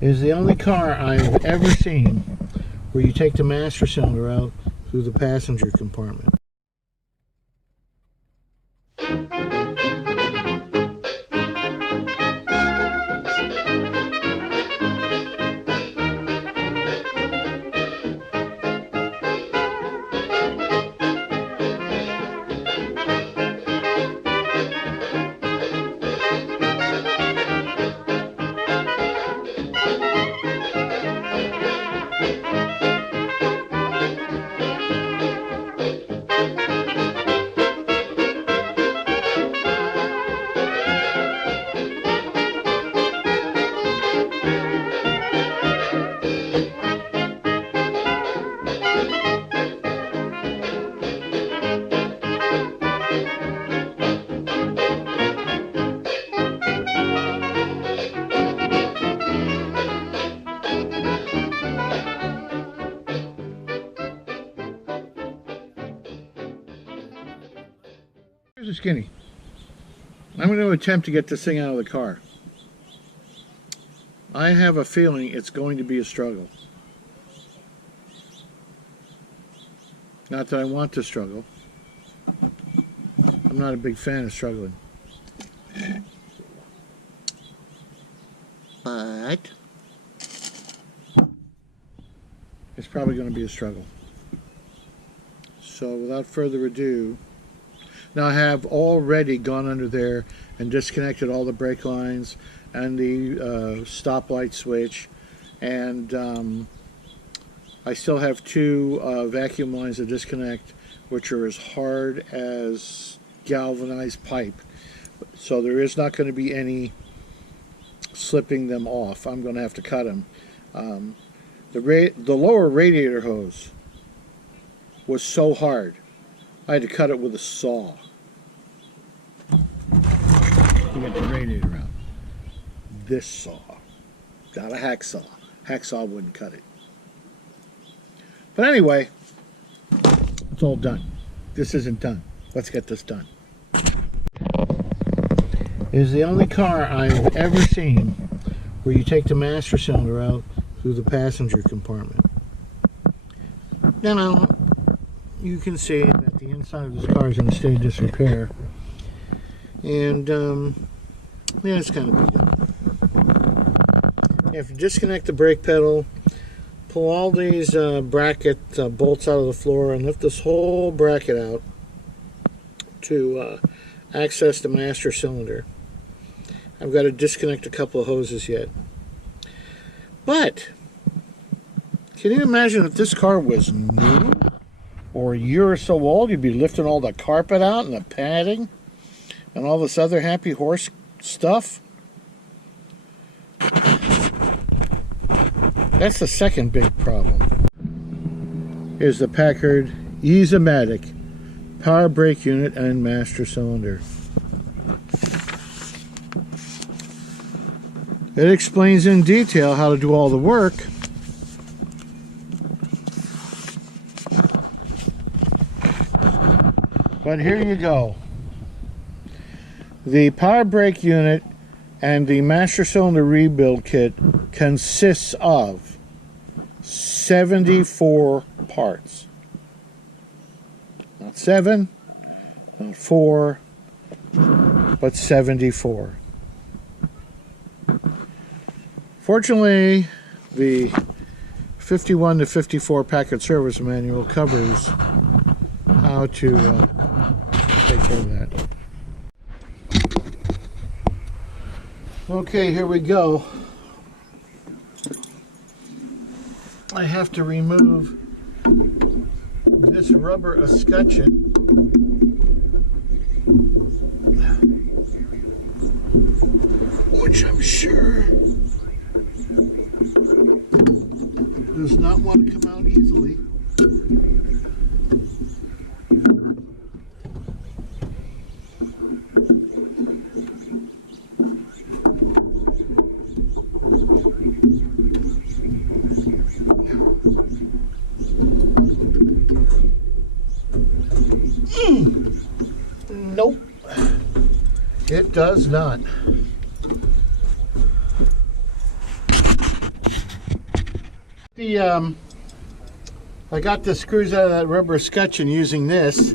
is the only car I've ever seen where you take the master cylinder out through the passenger compartment. Here's a skinny. I'm going to attempt to get this thing out of the car. I have a feeling it's going to be a struggle. Not that I want to struggle. I'm not a big fan of struggling. But it's probably going to be a struggle. So without further ado, now I have already gone under there and disconnected all the brake lines and the stoplight switch, and I still have two vacuum lines to disconnect, which are as hard as galvanized pipe, so there is not going to be any slipping them off. I'm going to have to cut them. The lower radiator hose was so hard I had to cut it with a saw to get the radiator out. This saw, not a hacksaw. Hacksaw wouldn't cut it. But anyway, it's all done. This isn't done. Let's get this done. It is the only car I've ever seen where you take the master cylinder out through the passenger compartment. Now, you can see that the inside of this car is in a state of disrepair, and yeah, it's kind of beat up. If you disconnect the brake pedal, pull all these bracket bolts out of the floor and lift this whole bracket out to access the master cylinder. I've got to disconnect a couple of hoses yet. But can you imagine if this car was new or a year or so old? You'd be lifting all the carpet out and the padding and all this other happy horse stuff. That's the second big problem. Here's the Packard Ease-O-matic power brake unit and master cylinder. It explains in detail how to do all the work. But here you go. The power brake unit and the master cylinder rebuild kit consists of 74 parts. Not 7, not 4, but 74. Fortunately, the 51 to 54 Packard service manual covers how to take care of that. Okay, here we go. I have to remove this rubber escutcheon, which I'm sure does not want to come out easily. Nope, it does not. I got the screws out of that rubber scutcheon using this.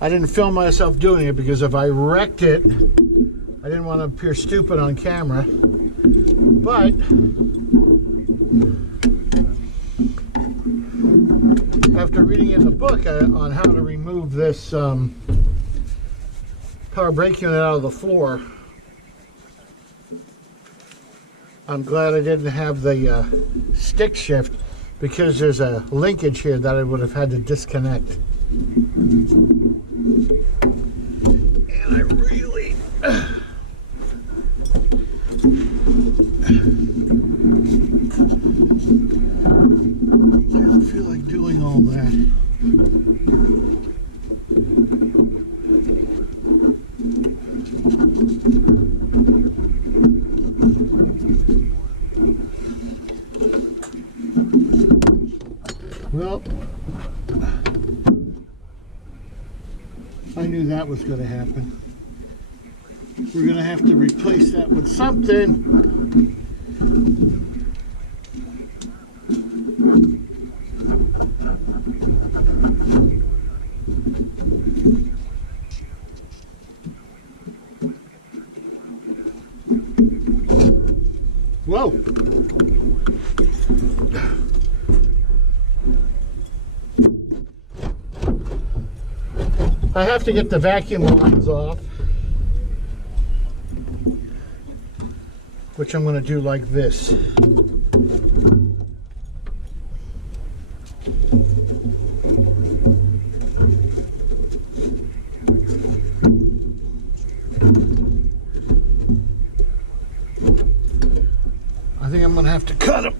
I didn't film myself doing it because if I wrecked it, I didn't want to appear stupid on camera. But after reading in the book on how to remove this power brake unit out of the floor, I'm glad I didn't have the stick shift, because there's a linkage here that I would have had to disconnect. And I really don't feel like doing all that. Well, I knew that was going to happen. We're going to have to replace that with something. Whoa. I have to get the vacuum lines off, which I'm going to do like this. I think I'm going to have to cut them.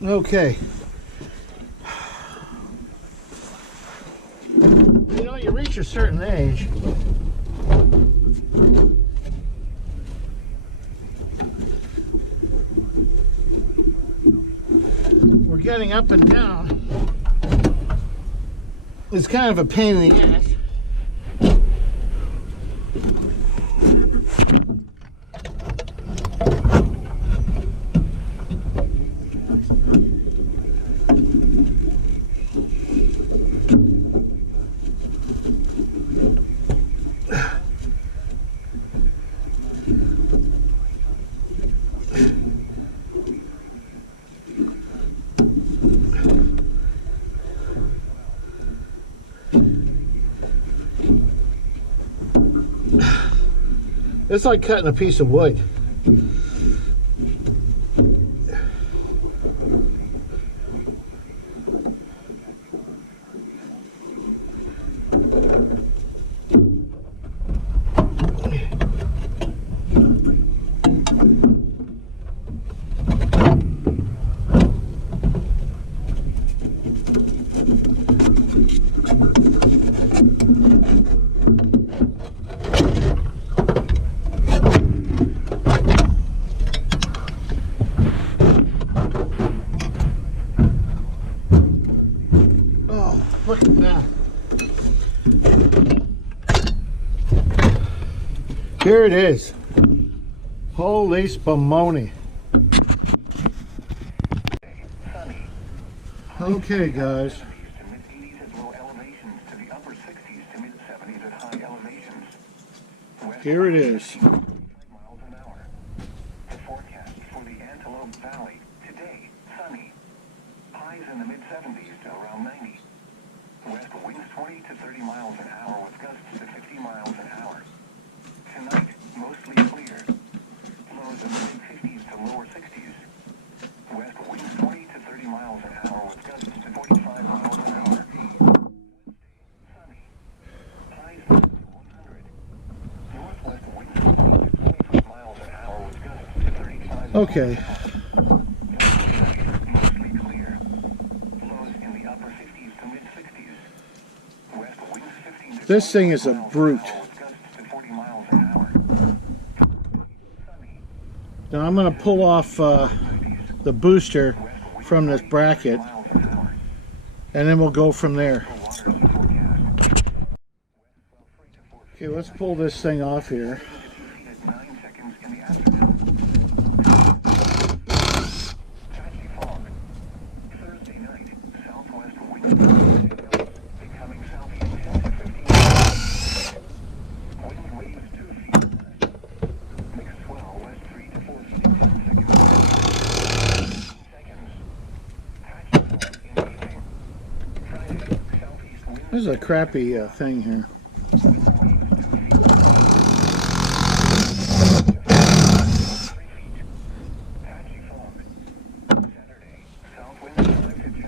Okay. You know, you reach a certain age, we're getting up and down. It's kind of a pain in the ass. It's like cutting a piece of wood. Look at that. Here it is. Holy spumoni. Okay, guys. Here it is. In the mid-70s to around 90. West winds 20 to 30 miles an hour with gusts to 50 miles an hour. Tonight, mostly clear. Lows in the mid-50s to lower 60s. West winds 20 to 30 miles an hour with gusts to 45 miles an hour. Sunny. Highs to 100. Northwest winds 20 to 25 miles an hour with gusts to 35 miles an hour. This thing is a brute. Now I'm going to pull off the booster from this bracket, and then we'll go from there. Okay, let's pull this thing off here. This is a crappy thing here.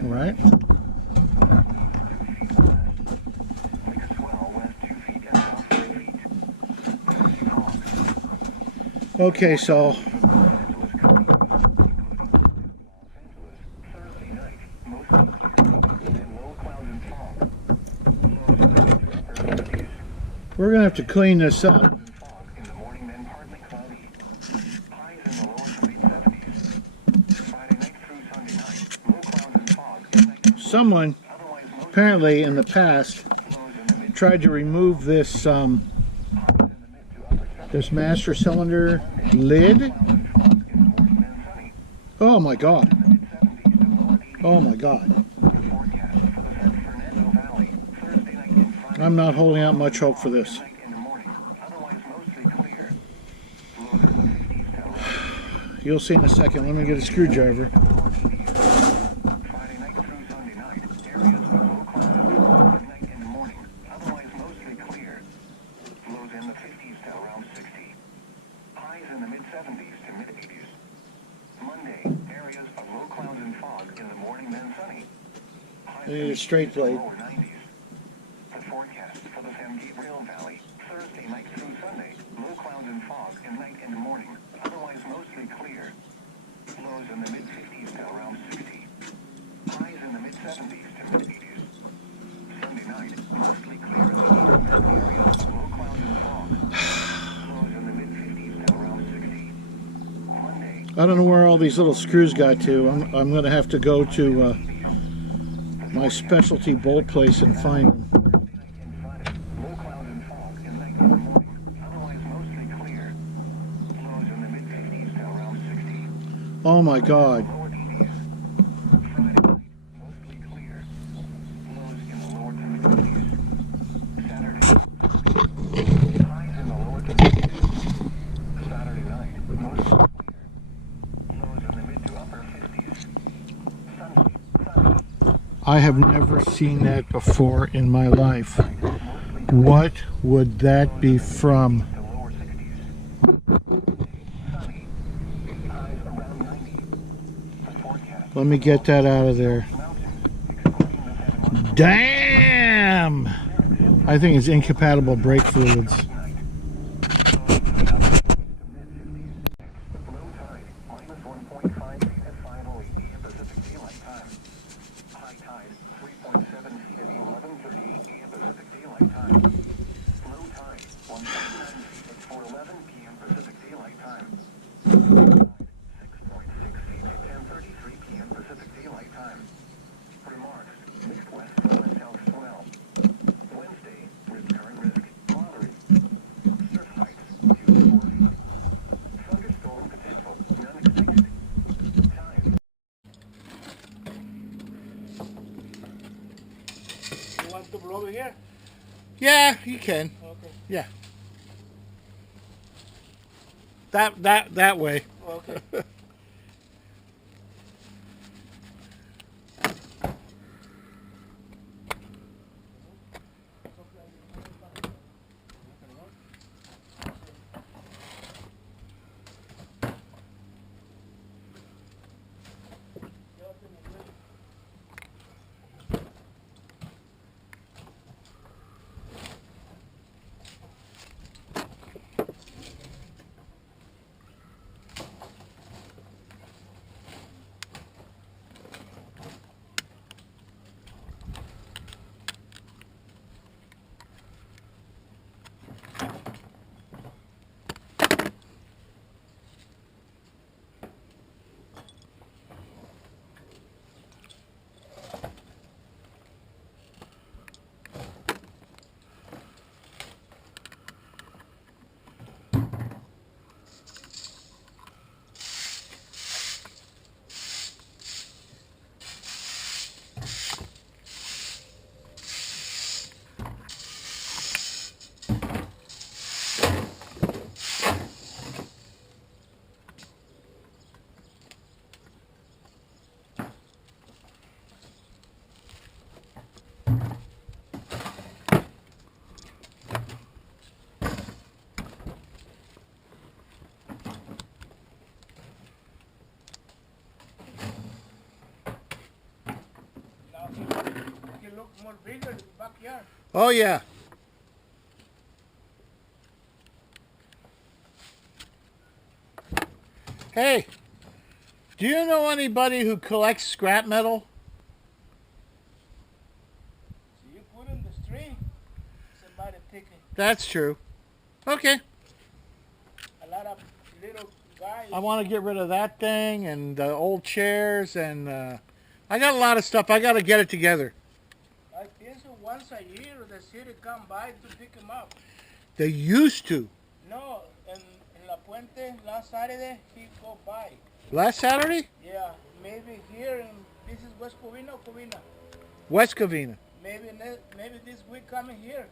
All right. Okay, so we're going to have to clean this up. Someone, apparently in the past, tried to remove this this master cylinder lid. Oh my God. Oh my God. I'm not holding out much hope for this. You'll see in a second. Let me get a screwdriver. I need a straight blade. The forecast for the San Gabriel Valley, Thursday night through Sunday, low clouds and fog at night and morning, otherwise mostly clear. Lows in the mid-50s to around 60. Highs in the mid-70s to mid-80s. Sunday night, mostly clear in the eastern mountain areas, low clouds and fog. Lows in the mid-50s to around 60. Monday. I don't know where all these little screws got to. I'm going to have to go to my specialty bolt place and find them. Oh my God. I have never seen that before in my life. What would that be from? Let me get that out of there. Damn! I think it's incompatible brake fluids. To blow over here? Yeah, you can. Okay. Yeah. That way. Okay. more bigger in the backyard. Oh, yeah. Hey, do you know anybody who collects scrap metal? So you put in the street, somebody picking. That's true. Okay. A lot of little guys. I want to get rid of that thing and the old chairs and I got a lot of stuff. I got to get it together. I pienso once a year the city come by to pick them up. They used to. No, in La Puente last Saturday he go by. Last Saturday? Yeah, maybe here in this is West Covina or Covina. West Covina. Maybe this week coming here.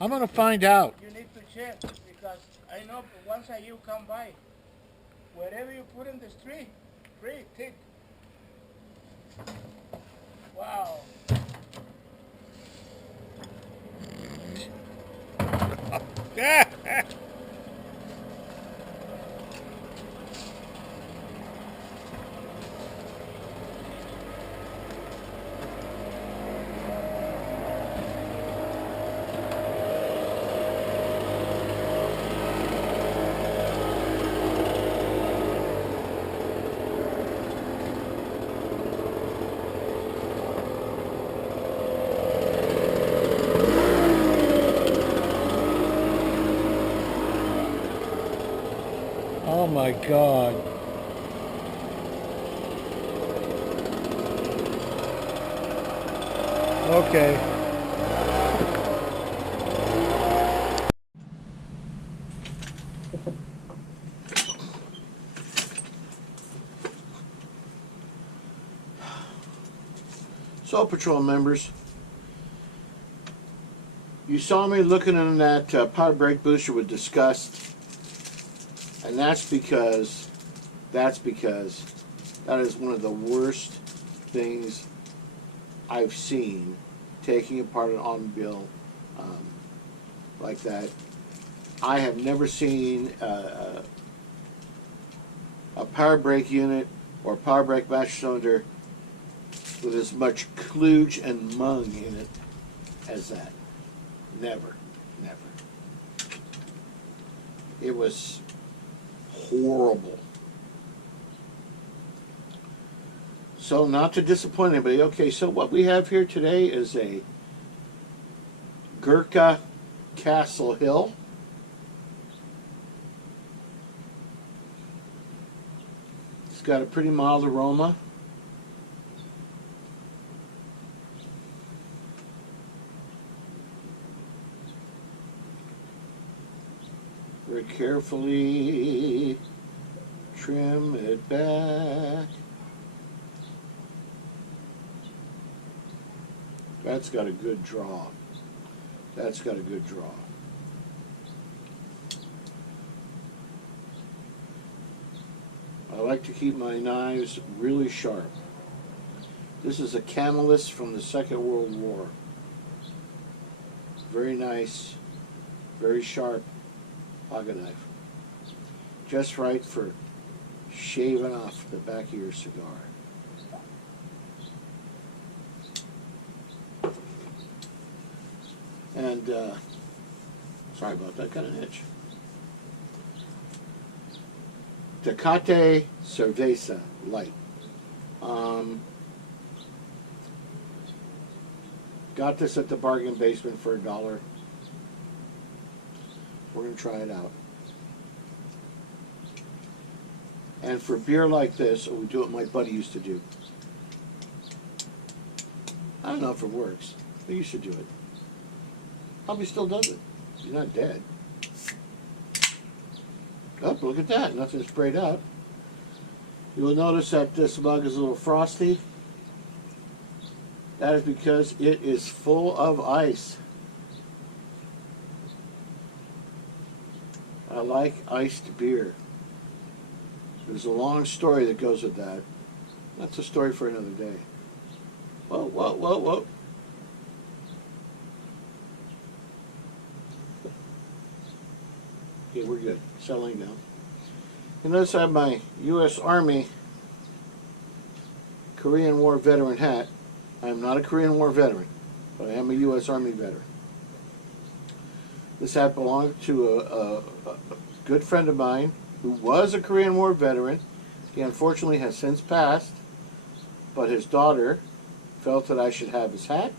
I'm going to find out. You need to check because I know once a year come by. Wherever you put in the street, free, take. Wow. Oh my God. Okay. So, Patrol members, you saw me looking in that power brake booster with disgust. And that's because that is one of the worst things I've seen, taking apart an automobile like that. I have never seen a power brake unit or power brake master cylinder with as much kludge and mung in it as that. Never, never. It was horrible. So, not to disappoint anybody, okay, so what we have here today is a Gurkha Castle Hill. It's got a pretty mild aroma. Very carefully trim it back. That's got a good draw. That's got a good draw. I like to keep my knives really sharp. This is a Camelus from the Second World War. Very nice, very sharp pocket knife. Just right for shaving off the back of your cigar. And, sorry about that, got an itch. Tecate Cerveza Light. Got this at the bargain basement for $1. We're going to try it out. And for beer like this, we do what my buddy used to do. I don't know if it works, but you should do it. Probably still does it. He's not dead. Oh, look at that. Nothing sprayed out. You will notice that this mug is a little frosty. That is because it is full of ice. I like iced beer. There's a long story that goes with that. That's a story for another day. Whoa, whoa, whoa, whoa. Okay, we're good. Settling down. You notice I have my U.S. Army Korean War veteran hat. I am not a Korean War veteran. but I am a U.S. Army veteran. This hat belonged to a good friend of mine who was a Korean War veteran. He unfortunately has since passed, but his daughter felt that I should have his hat,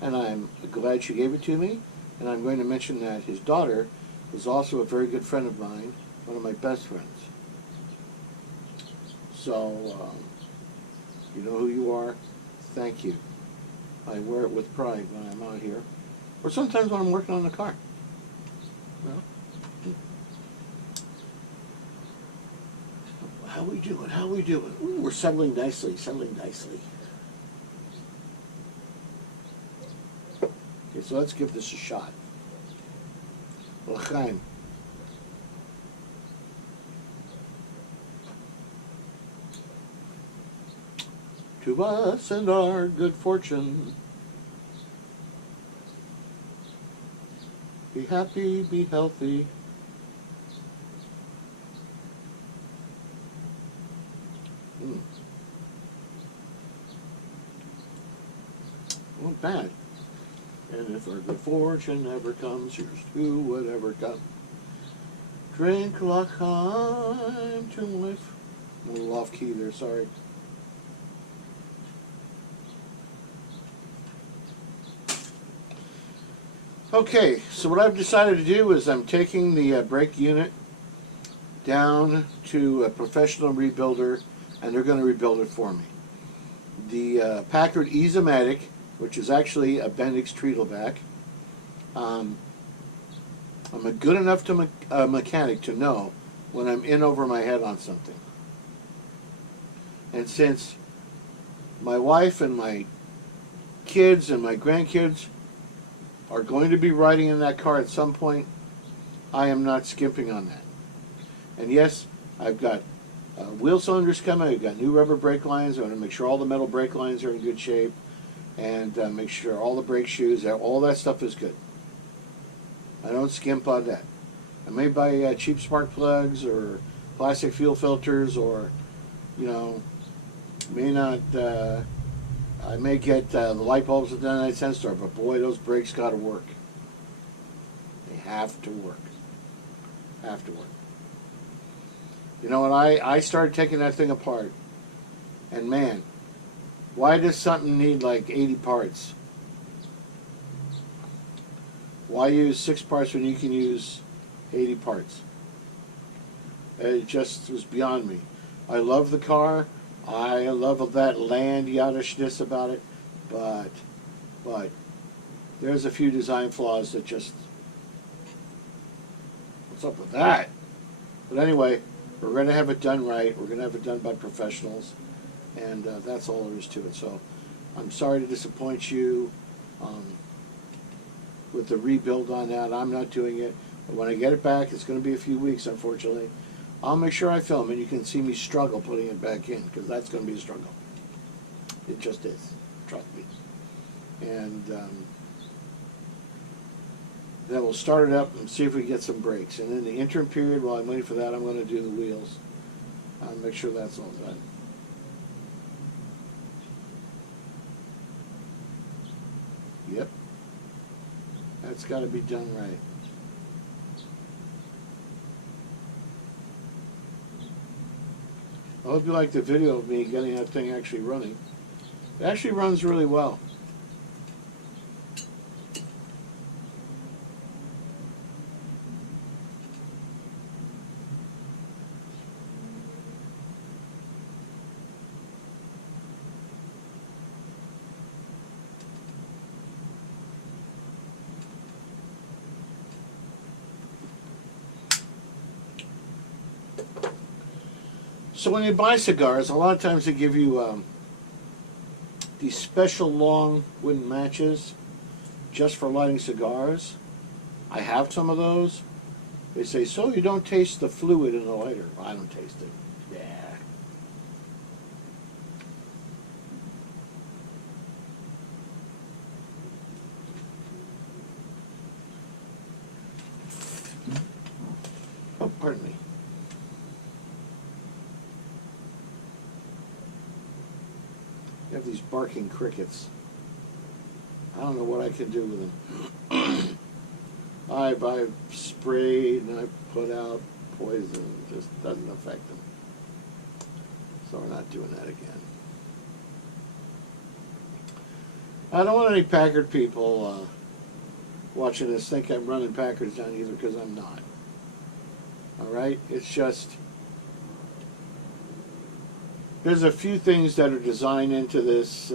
and I'm glad she gave it to me. And I'm going to mention that his daughter is also a very good friend of mine, one of my best friends. So, you know who you are. Thank you. I wear it with pride when I'm out here, or sometimes when I'm working on the car. Well, how we doing? How we doing? Ooh, we're settling nicely. Settling nicely. Okay, so let's give this a shot. L'chaim. To us and our good fortune. Be happy, be healthy. Not bad. And if our good fortune ever comes, here's to whatever comes. Drink l'chaim to life. I'm a little off key there, sorry. Okay, so what I've decided to do is I'm taking the brake unit down to a professional rebuilder, and they're going to rebuild it for me. The Packard Ease-O-matic, which is actually a Bendix Treadleback. I'm a good enough mechanic to know when I'm in over my head on something. And since my wife and my kids and my grandkids are going to be riding in that car at some point, I am not skimping on that. And yes, I've got wheel cylinders coming, I've got new rubber brake lines, I want to make sure all the metal brake lines are in good shape, and make sure all the brake shoes, all that stuff is good. I don't skimp on that. I may buy cheap spark plugs or plastic fuel filters, or, you know, may not, I may get the light bulbs at the 99-cent store, but boy, those brakes got to work. They have to work. Have to work. You know, when I started taking that thing apart, and man, why does something need like 80 parts? Why use 6 parts when you can use 80 parts? It just was beyond me. I love the car. I love that land yadishness about it, but there's a few design flaws that just, what's up with that? But anyway, we're going to have it done right. We're going to have it done by professionals, and that's all there is to it. So I'm sorry to disappoint you with the rebuild on that. I'm not doing it, but when I get it back, it's going to be a few weeks, unfortunately. I'll make sure I film, and you can see me struggle putting it back in, because that's going to be a struggle. It just is. Trust me. And then we'll start it up and see if we get some brakes. And in the interim period, while I'm waiting for that, I'm going to do the wheels. Make sure that's all done. Yep. That's got to be done right. I hope you like the video of me getting that thing actually running. It actually runs really well. So when you buy cigars, a lot of times they give you these special long wooden matches just for lighting cigars. I have some of those. They say, so you don't taste the fluid in the lighter. Well, I don't taste it. Yeah. Oh, pardon me. You have these barking crickets. I don't don't know what I can do with them. I've sprayed and I've put out poison. It just doesn't affect them. So we're not doing that again. I don't want any Packard people watching this think I'm running Packards down either, because I'm not. Alright? It's just, there's a few things that are designed into this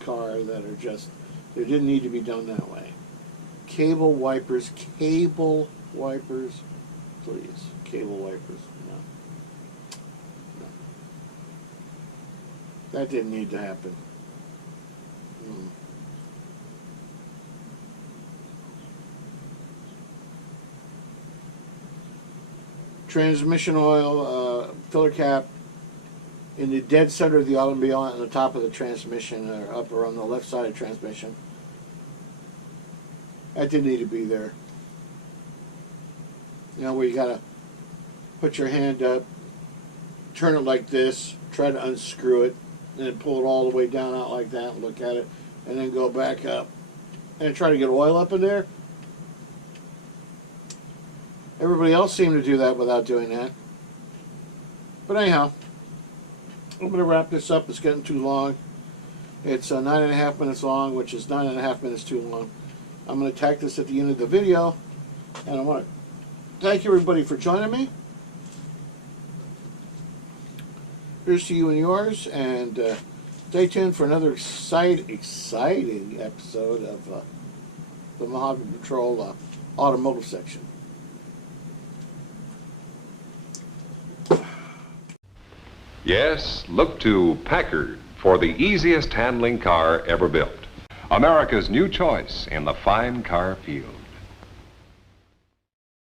car that are just, they didn't need to be done that way. Cable wipers, please. Cable wipers, no. That didn't need to happen. Transmission oil filler cap in the dead center of the automobile on the top of the transmission, or up or on the left side of the transmission. That didn't need to be there. You know, where you gotta put your hand up, turn it like this, try to unscrew it, and then pull it all the way down out like that and look at it, and then go back up and try to get oil up in there. Everybody else seemed to do that without doing that. But anyhow, I'm going to wrap this up. It's getting too long. It's 9.5 minutes long, which is 9.5 minutes too long. I'm going to tack this at the end of the video. And I want to thank everybody for joining me. Here's to you and yours. And stay tuned for another exciting episode of the Mojave Patrol automotive section. Yes, look to Packard for the easiest handling car ever built. America's new choice in the fine car field.